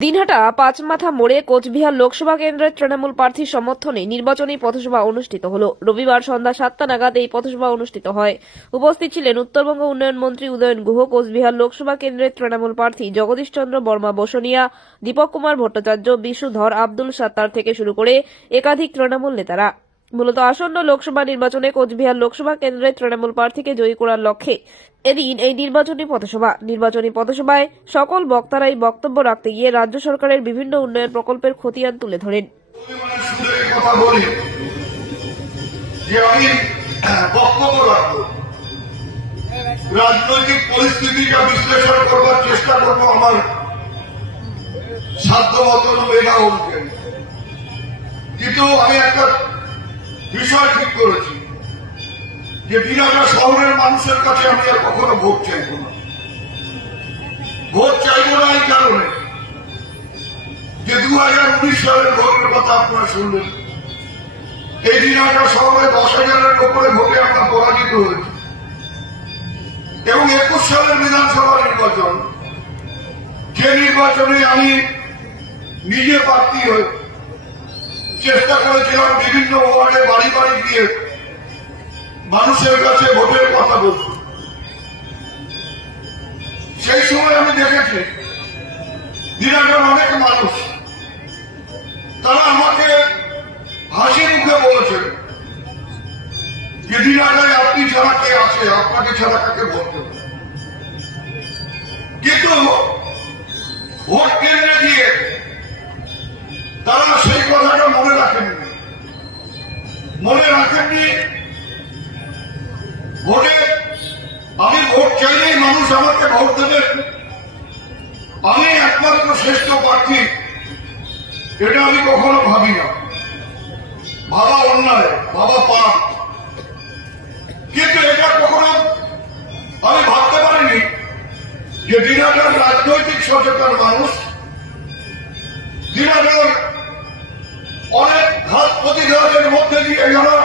দিনহাটা পাঁচমাথা মোড়ে কোচবিহার লোকসভা কেন্দ্রের তৃণমূল প্রার্থীর সমর্থনে নির্বাচনী পথসভা অনুষ্ঠিত হল। রবিবার সন্ধ্যা 7টা নাগাদ এই পথসভা অনুষ্ঠিত হয়। উপস্থিত ছিলেন উত্তরবঙ্গ উন্নয়ন মন্ত্রী উদয়ন গুহ, কোচবিহার লোকসভা কেন্দ্রের তৃণমূল প্রার্থী জগদীশ চন্দ্র বর্মা বসনিয়া, দীপক কুমার ভট্টাচার্য, বিশু ধর, আব্দুল সাত্তার থেকে শুরু করে একাধিক তৃণমূল নেতারা। মূলত আসন্ন লোকসভা নির্বাচনে কোচবিহার লোকসভা কেন্দ্রের তৃণমূল প্রার্থীকে জয়ী করার লক্ষ্যে এদিন এই নির্বাচনী পথসভায় সকল বক্তারাই বক্তব্য রাখতে গিয়ে রাজ্য সরকারের বিভিন্ন উন্নয়ন প্রকল্পের খতিয়ান তুলে ধরেন। রাজনৈতিক পরিস্থিতিটা বিশ্লেষণ করবার চেষ্টা করবো আমার সাধ্য মতন মেধা অনুযায়ী, কিন্তু আমি একটা বিষয় ঠিক করেছি যে দিনহাটা শহরের মানুষের কাছে আমি আর কখনো ভোট চাইব না। ভোট চাইব না এই কারণে যে 2019 সালের ভোটের কথা আপনারা শুনলেন। এই দিনহাটা শহরে 10,000-এর উপরে ভোটে আমরা পরাজিত হয়েছি এবং 21 সালের বিধানসভা নির্বাচন, যে নির্বাচনে আমি নিজে প্রার্থী হয়ে চেষ্টা করেছিলাম বিভিন্ন ওয়ার্ডে বাড়ি বাড়ি গিয়ে মানুষের কাছে ভোটের কথা বলতে। সেই সময় আমি দেখেছি দিনহাটার অনেক মানুষ তারা আমাকে হাসি মুখে বলেছেন যে দিনহাটায় আপনি ছাড়া কে আছে, আপনাকে ছাড়া কাকে ভোট দেবে। কিন্তু ভোট কেন্দ্রে গিয়ে তারা সেই কথাটা মনে রাখেননি। ভোটে আমি ভোট চাইলেই মানুষ আমাকে ভোট দেবে, আমি একমাত্র শ্রেষ্ঠ প্রার্থী, এটা আমি কখনো ভাবি না। ভাবা অন্যায়, ভাবা পাপ, কিন্তু এটা কখনো আমি ভাবতে পারিনি যে দিনহাটার রাজনৈতিক সচেতন মানুষ, দিনহাটার অনেক ঘাত প্রতিঘাতের মধ্যে দিয়ে যারা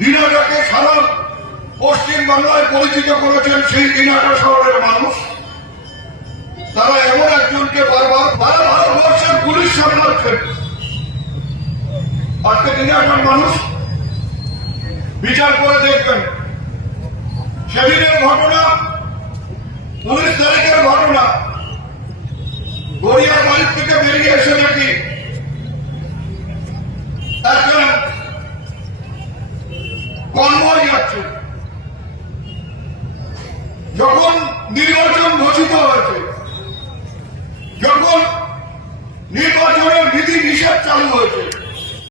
দিনহাটাকে সারা পশ্চিম বাংলায় পরিচিত করেছেন, সেই দিনহাটা শহরের মানুষ তারা এমন একজনকে বারবার ভারতবর্ষের পুলিশ সামলাচ্ছেন। আজকে দিনহাটার মানুষ বিচার করে দেখবেন, সেদিনের ঘটনা, 19 তারিখের ঘটনা, গড়িয়ার বাড়ির থেকে বেরিয়ে এসে দেখি একজন কনভয় যাচ্ছে। যখন নির্বাচন ঘোষিত হয়েছে, যখন নির্বাচনের বিধি নিষেধ